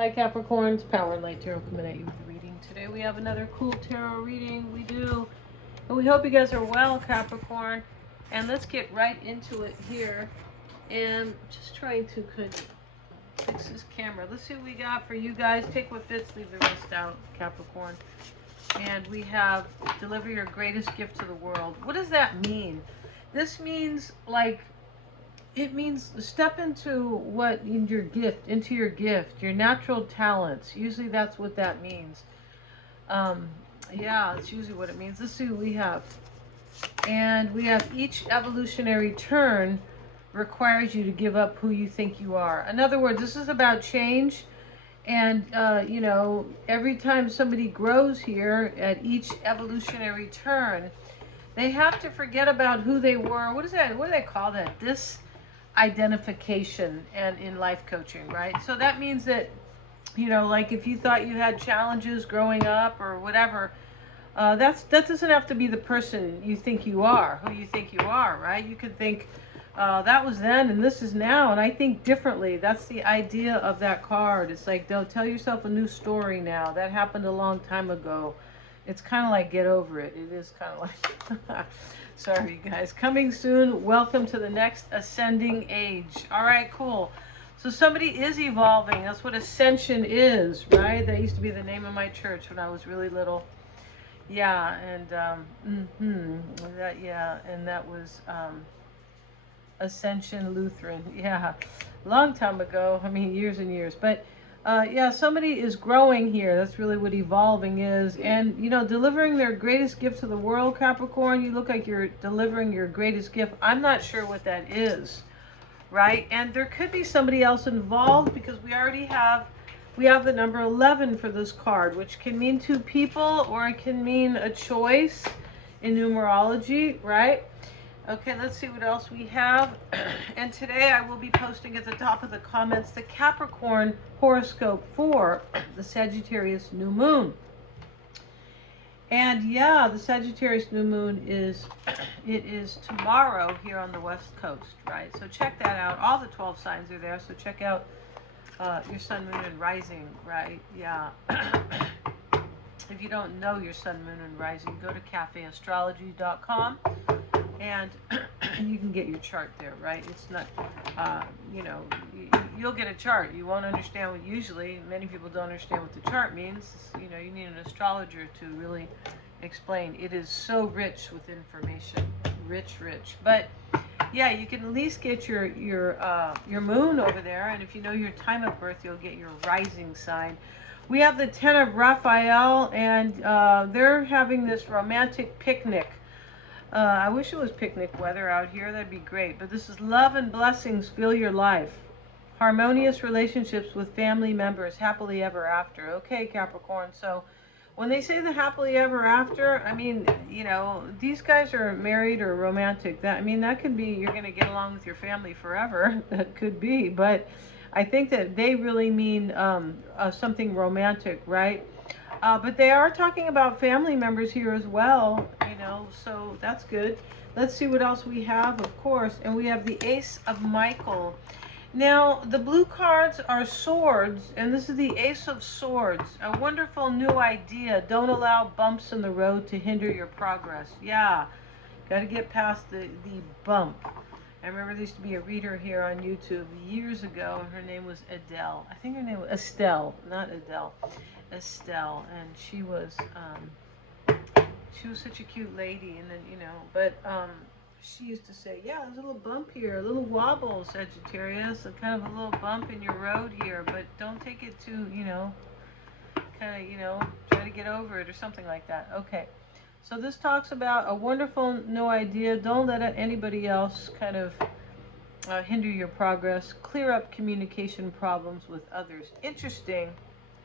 Hi Capricorns, Power and Light Tarot coming at you with a reading. Today we have another cool tarot reading. We do. And we hope you guys are well, Capricorn. And let's get right into it here. And just trying to kind of fix this camera. Let's see what we got for you guys. Take what fits, leave the rest out, Capricorn. And we have deliver your greatest gift to the world. What does that mean? This means like it means step into what in your gift, into your gift, your natural talents. Usually that's what that means. Yeah, that's usually what it means. Let's see what we have. And we have each evolutionary turn requires you to give up who you think you are. In other words, this is about change. And, you know, every time somebody grows here at each evolutionary turn, they have to forget about who they were. What is that? What do they call that? Disidentification and in life coaching, right? So that means that, you know, like if you thought you had challenges growing up or whatever, that doesn't have to be the person you think you are, who you think you are, right? You could think, that was then and this is now, and I think differently. That's the idea of that card. It's like, don't tell yourself a new story now. That happened a long time ago. It's kind of like get over it. It is kind of like, sorry guys. Coming soon. Welcome to the next ascending age. All right, cool. So somebody is evolving. That's what ascension is, right? That used to be the name of my church when I was really little. Yeah, and that was Ascension Lutheran. Yeah, long time ago. I mean, years and years. But yeah, somebody is growing here. That's really what evolving is. And, you know, delivering their greatest gift to the world, Capricorn, you look like you're delivering your greatest gift. I'm not sure what that is, right? And there could be somebody else involved because we have the number 11 for this card, which can mean two people or it can mean a choice in numerology, right? Okay, let's see what else we have. And today I will be posting at the top of the comments the Capricorn horoscope for the Sagittarius new moon. And yeah, the Sagittarius new moon is tomorrow here on the West Coast, right? So check that out. All the 12 signs are there, so check out your sun, moon, and rising, right? Yeah. If you don't know your sun, moon, and rising, go to cafeastrology.com and you can get your chart there, right? It's not, you know, you'll get a chart. You won't understand what usually, many people don't understand what the chart means. You know, you need an astrologer to really explain. It is so rich with information, rich. But yeah, you can at least get your moon over there, and if you know your time of birth, you'll get your rising sign. We have the 10 of Raphael, and they're having this romantic picnic. I wish it was picnic weather out here. That'd be great. But this is love and blessings fill your life. Harmonious relationships with family members, happily ever after. Okay, Capricorn. So when they say the happily ever after, I mean, you know, these guys are married or romantic. That, I mean, that could be you're going to get along with your family forever. That could be. But I think that they really mean something romantic, right? But they are talking about family members here as well, you know, so that's good. Let's see what else we have, of course. And we have the Ace of Michael. Now, the blue cards are swords, and this is the Ace of Swords. A wonderful new idea. Don't allow bumps in the road to hinder your progress. Yeah, got to get past the bump. I remember there used to be a reader here on YouTube years ago, and her name was Adele. I think her name was Estelle, not Adele. Estelle, and she was such a cute lady, and then, you know, but she used to say, yeah, there's a little bump here, a little wobble, Sagittarius, a kind of a little bump in your road here, but don't take it too, you know, kind of, you know, try to get over it or something like that. Okay, so this talks about a wonderful new idea. Don't let anybody else kind of hinder your progress. Clear up communication problems with others. Interesting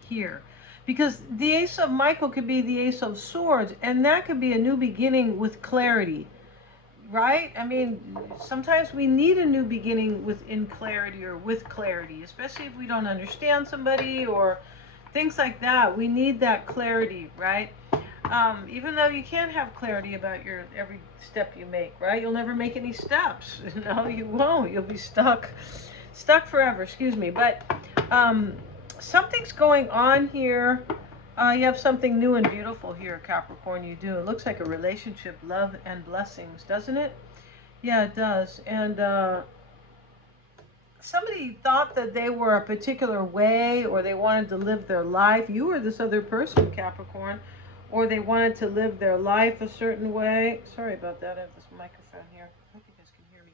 here. Because the Ace of Michael could be the Ace of Swords, and that could be a new beginning with clarity, right? I mean, sometimes we need a new beginning within clarity or with clarity, especially if we don't understand somebody or things like that. We need that clarity, right? Even though you can't have clarity about your every step you make, right? You'll never make any steps. No, you won't. You'll be stuck forever, excuse me. But something's going on here. You have something new and beautiful here, Capricorn. You do. It looks like a relationship, love and blessings, doesn't it? Yeah, it does. And somebody thought that they were a particular way, or they wanted to live their life. You or this other person, Capricorn, or they wanted to live their life a certain way. Sorry about that. I have this microphone here. I hope you guys can hear me.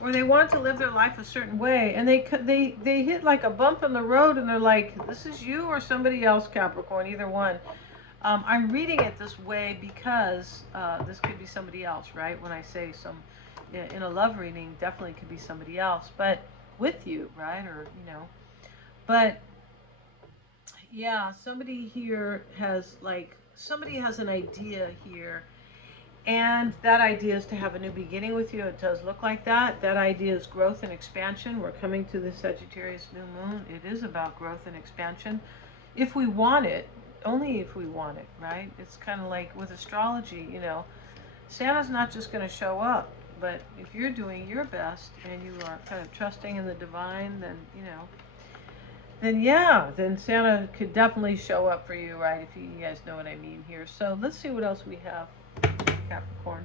Or they wanted to live their life a certain way, and they hit like a bump in the road, and they're like, "This is you or somebody else, Capricorn, either one." I'm reading it this way because this could be somebody else, right? When I say some in a love reading, definitely could be somebody else, but with you, right? Or but yeah, somebody here has somebody has an idea here, and that idea is to have a new beginning with you. It does look like that. That idea is growth and expansion. We're coming to the Sagittarius new moon. It is about growth and expansion. If we want it, only if we want it, right? It's kind of like with astrology, Santa's not just going to show up, but if you're doing your best and you are kind of trusting in the divine, then yeah, then Santa could definitely show up for you, right? If you guys know what I mean here. So let's see what else we have, Capricorn.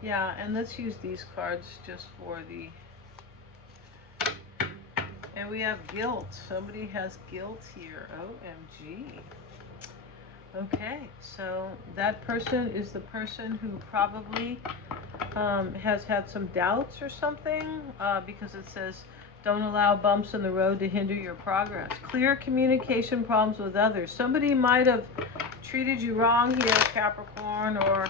Yeah, and let's use these cards just for the, and we have guilt. Somebody has guilt here. OMG. Okay, so that person is the person who probably has had some doubts or something, because it says, don't allow bumps in the road to hinder your progress. Clear communication problems with others. Somebody might have treated you wrong here, Capricorn, or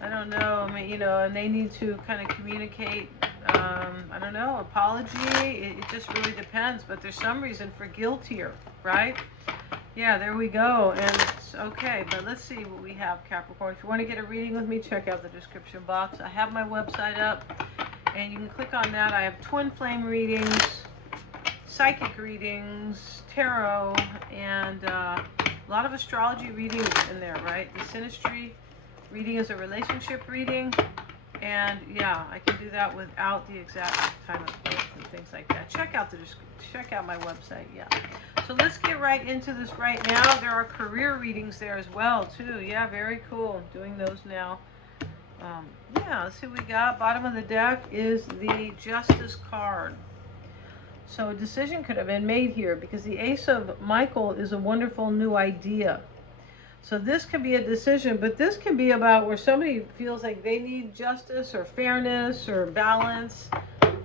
I don't know, I mean, and they need to kind of communicate, I don't know, apology. It just really depends, but there's some reason for guilt here, right? Yeah, there we go. And okay, but let's see what we have, Capricorn. If you want to get a reading with me, check out the description box. I have my website up, and you can click on that. I have twin flame readings, psychic readings, tarot, and a lot of astrology readings in there, right? The synastry reading is a relationship reading, and yeah, I can do that without the exact time of birth and things like that. Check out my website. Yeah. So let's get right into this right now. There are career readings there as well too. Yeah, very cool. I'm doing those now. Yeah, let's see what we got. Bottom of the deck is the Justice card. So a decision could have been made here because the Ace of Michael is a wonderful new idea. So this can be a decision, but this can be about where somebody feels like they need justice or fairness or balance,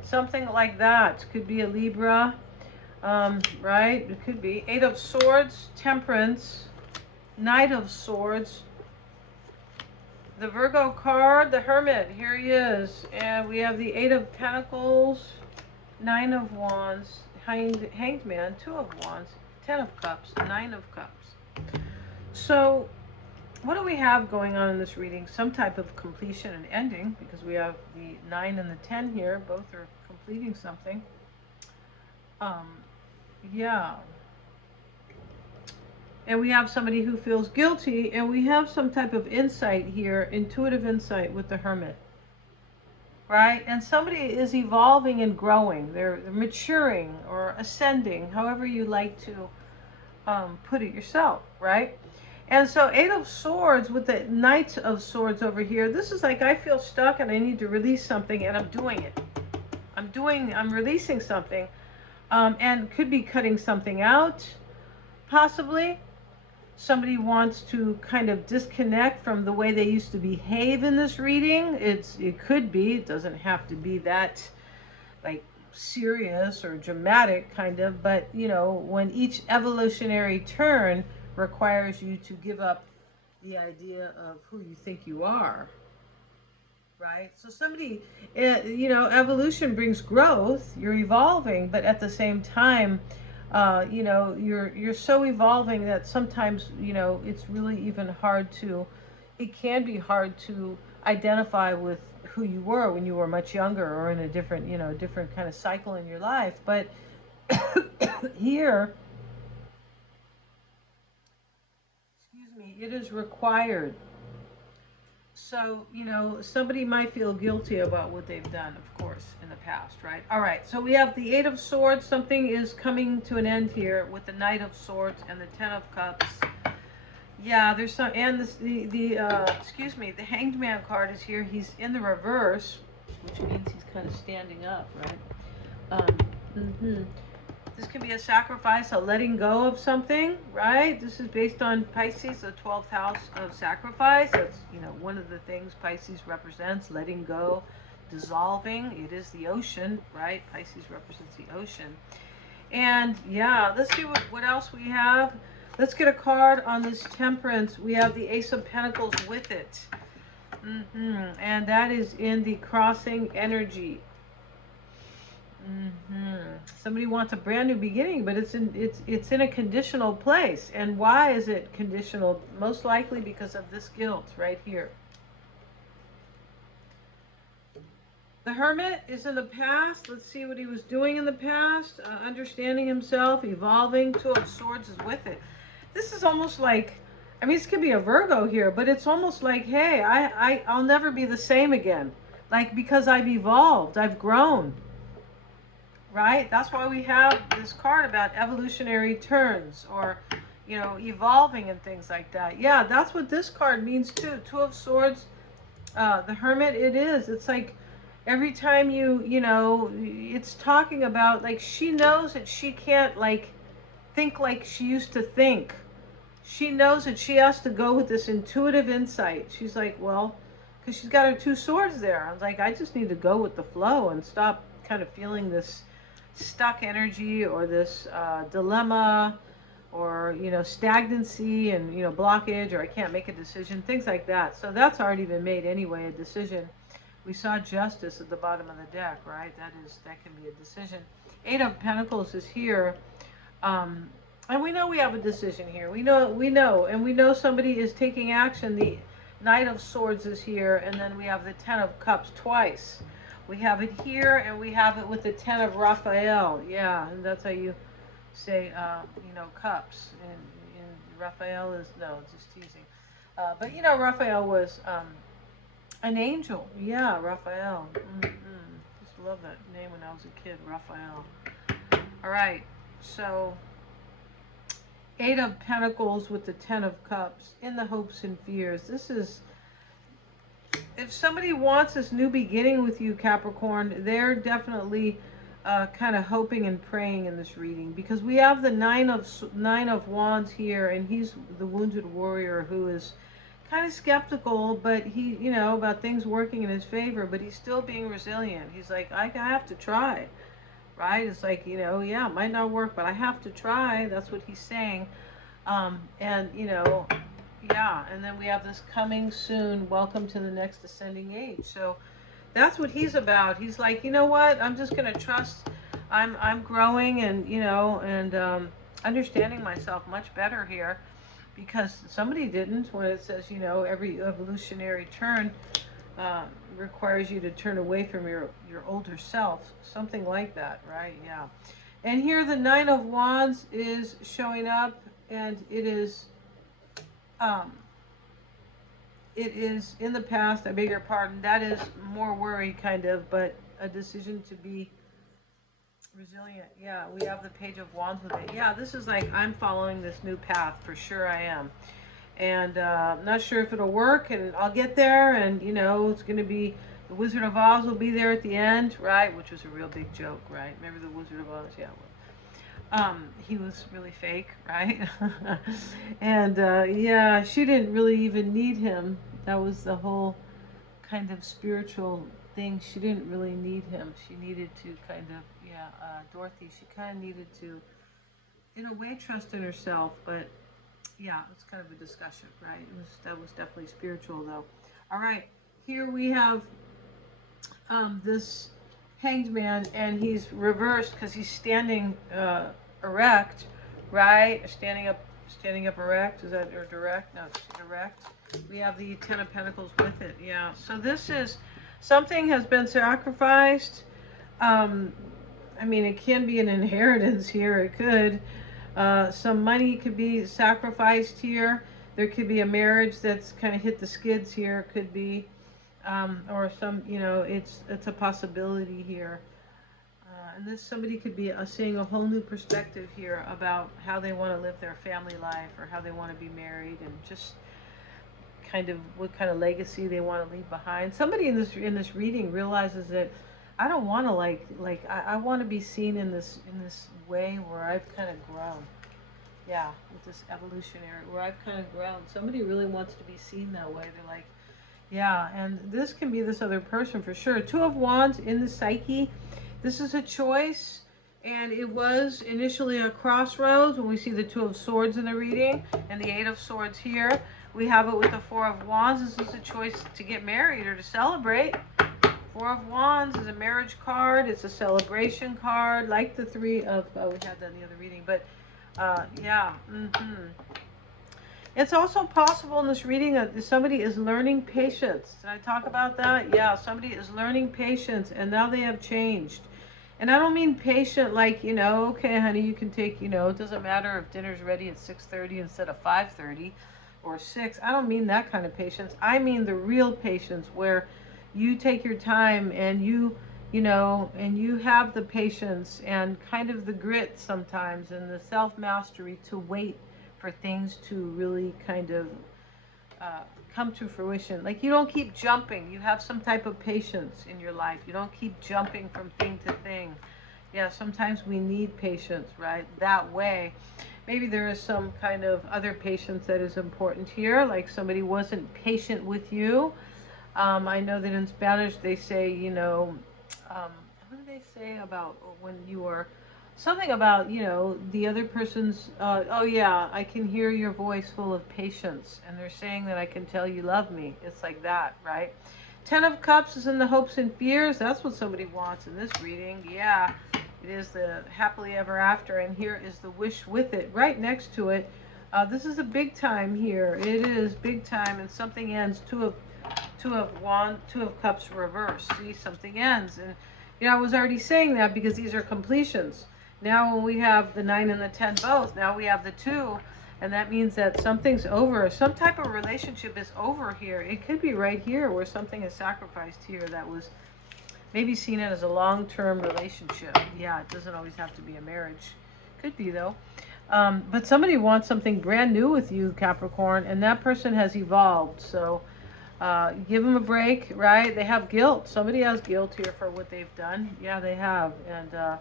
something like that. Could be a Libra, right? It could be Eight of Swords, Temperance, Knight of Swords, the Virgo card, the Hermit. Here he is, and we have the Eight of Pentacles, Nine of Wands, Hanged Man, Two of Wands, Ten of Cups, Nine of Cups. So what do we have going on in this reading? Some type of completion and ending, because we have the 9 and the 10 here. Both are completing something. Yeah. And we have somebody who feels guilty, and we have some type of insight here, intuitive insight with the Hermit. Right? And somebody is evolving and growing. They're maturing or ascending, however you like to put it yourself, right? And so Eight of Swords with the Knight of Swords over here, this is like I feel stuck and I need to release something, and I'm doing it. I'm releasing something, and could be cutting something out, possibly. Somebody wants to kind of disconnect from the way they used to behave in this reading. It could be, it doesn't have to be that like serious or dramatic kind of, but when each evolutionary turn requires you to give up the idea of who you think you are, right? So somebody, evolution brings growth. You're evolving, but at the same time, you're so evolving that sometimes it's really even hard to. It can be hard to identify with who you were when you were much younger or in a different different kind of cycle in your life. But here, excuse me, it is required. So, you know, somebody might feel guilty about what they've done, of course, in the past, right? All right, so we have the Eight of Swords. Something is coming to an end here with the Knight of Swords and the Ten of Cups. Yeah, there's some, and this, excuse me, the Hanged Man card is here. He's in the reverse, which means he's kind of standing up, right? Mhm. This can be a sacrifice, a letting go of something, right? This is based on Pisces, the 12th house of sacrifice. That's, you know, one of the things Pisces represents, letting go, dissolving. It is the ocean, right? Pisces represents the ocean. And yeah, let's see what else we have. Let's get a card on this Temperance. We have the Ace of Pentacles with it. And that is in the crossing energy. Somebody wants a brand new beginning, but it's in a conditional place. And why is it conditional? Most likely because of this guilt right here. The Hermit is in the past. Let's see what he was doing in the past. Understanding himself, evolving. Two of Swords is with it. This is almost like, I mean, this could be a Virgo here, but it's almost like, hey, I'll never be the same again. Like, because I've evolved, I've grown. Right? That's why we have this card about evolutionary turns, or, you know, evolving and things like that. Yeah, that's what this card means too. Two of Swords, the Hermit, it is. It's like every time you know, it's talking about, like, she knows that she can't, like, think like she used to think. She knows that she has to go with this intuitive insight. She's like, well, because she's got her two swords there. I was like, I just need to go with the flow and stop kind of feeling this stuck energy, or this dilemma, or, you know, stagnancy and, you know, blockage, or I can't make a decision, things like that. So that's already been made anyway, a decision. We saw Justice at the bottom of the deck, right? That can be a decision. Eight of Pentacles is here, and we know we have a decision here. We know somebody is taking action. The Knight of Swords is here, and then we have the Ten of Cups twice. We have it here, and we have it with the Ten of Raphael. Yeah, and that's how you say, you know, cups. And Raphael is, no, just teasing. But, you know, Raphael was an angel. Yeah, Raphael. Just love that name when I was a kid, Raphael. All right, so Eight of Pentacles with the Ten of Cups, in the hopes and fears. This is, if somebody wants this new beginning with you, Capricorn, they're definitely kind of hoping and praying in this reading, because we have the Nine of Wands here, and he's the wounded warrior who is kind of skeptical, but he, you know, about things working in his favor, but he's still being resilient. He's like, I have to try, right? It's like, you know, yeah, it might not work, but I have to try. That's what he's saying. And, you know, yeah, and then we have this coming soon, welcome to the next ascending age. So that's what he's about. He's like, you know what, I'm just going to trust. I'm growing, and, you know, and understanding myself much better here, because somebody didn't, when it says, you know, every evolutionary turn requires you to turn away from your older self, something like that, right? Yeah. And here the Nine of Wands is showing up, and it is in the past. I beg your pardon. That is more worry, kind of, but a decision to be resilient. Yeah, we have the Page of Wands with it. Yeah, this is like, I'm following this new path, for sure I am. And I'm not sure if it'll work, and I'll get there, and, you know, it's going to be, the Wizard of Oz will be there at the end, right? Which was a real big joke, right? Remember the Wizard of Oz? Yeah, well, he was really fake, right? And yeah, she didn't really even need him. That was the whole kind of spiritual thing. She didn't really need him. She needed to kind of, yeah, Dorothy, she kind of needed to, in a way, trust in herself. But yeah, it's kind of a discussion, right? That was definitely spiritual, though. All right, here we have this Hanged Man, and he's reversed because he's standing erect, right? Standing up erect. Is that, or direct? No, it's erect. We have the Ten of Pentacles with it. Yeah. So this is, something has been sacrificed. I mean, it can be an inheritance here. It could. Some money could be sacrificed here. There could be a marriage that's kind of hit the skids here. Could be, or some, you know, it's a possibility here. And this somebody could be seeing a whole new perspective here about how they want to live their family life or how they want to be married, and just kind of what kind of legacy they want to leave behind. Somebody in this reading realizes that I don't want to I want to be seen in this way where I've kind of grown. Yeah, with this evolutionary where I've kind of grown. Somebody really wants to be seen that way. They're like, yeah, and this can be this other person for sure. Two of Wands in the psyche. This is a choice, and it was initially a crossroads when we see the Two of Swords in the reading and the Eight of Swords here. We have it with the Four of Wands. This is a choice to get married or to celebrate. Four of Wands is a marriage card. It's a celebration card, like the Three of, oh, we had that in the other reading, but yeah. It's also possible in this reading that somebody is learning patience. Did I talk about that? Yeah, somebody is learning patience, and now they have changed. And I don't mean patient like, you know, okay, honey, you can take, you know, it doesn't matter if dinner's ready at 6:30 instead of 5:30 or 6. I don't mean that kind of patience. I mean the real patience where you take your time and you know, and you have the patience and kind of the grit sometimes and the self-mastery to wait for things to really kind of come to fruition. Like, you don't keep jumping. You have some type of patience in your life. You don't keep jumping from thing to thing. Yeah, sometimes we need patience, right? That way. Maybe there is some kind of other patience that is important here, like somebody wasn't patient with you. I know that in Spanish they say, you know, what do they say about when you are something about, you know, the other person's, oh yeah, I can hear your voice full of patience, and they're saying that I can tell you love me. It's like that, right? Ten of Cups is in the hopes and fears. That's what somebody wants in this reading. Yeah, it is the happily ever after, and here is the wish with it right next to it. This is a big time here. It is big time, and something ends. Two of Cups reverse. See, something ends, and you know, I was already saying that because these are completions. Now when we have the 9 and the 10 both, now we have the 2, and that means that something's over. Some type of relationship is over here. It could be right here where something is sacrificed here that was maybe seen as a long-term relationship. Yeah, it doesn't always have to be a marriage. Could be, though. But somebody wants something brand new with you, Capricorn, and that person has evolved. So give them a break, right? They have guilt. Somebody has guilt here for what they've done. Yeah, they have. And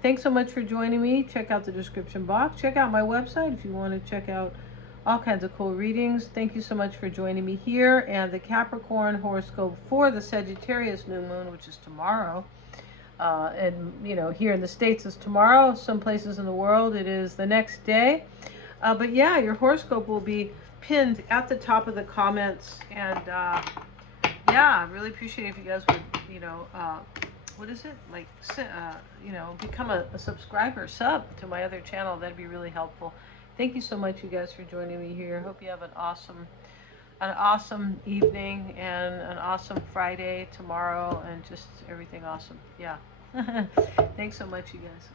thanks so much for joining me. Check out the description box. Check out my website if you want to check out all kinds of cool readings. Thank you so much for joining me here. And the Capricorn horoscope for the Sagittarius new moon, which is tomorrow. And, you know, here in the States is tomorrow. Some places in the world it is the next day. But yeah, your horoscope will be pinned at the top of the comments. And yeah, I really appreciate if you guys would, you know, what is it? Like, you know, become a subscriber, sub to my other channel. That'd be really helpful. Thank you so much, you guys, for joining me here. Hope you have an awesome evening and an awesome Friday tomorrow and just everything awesome. Yeah. Thanks so much, you guys.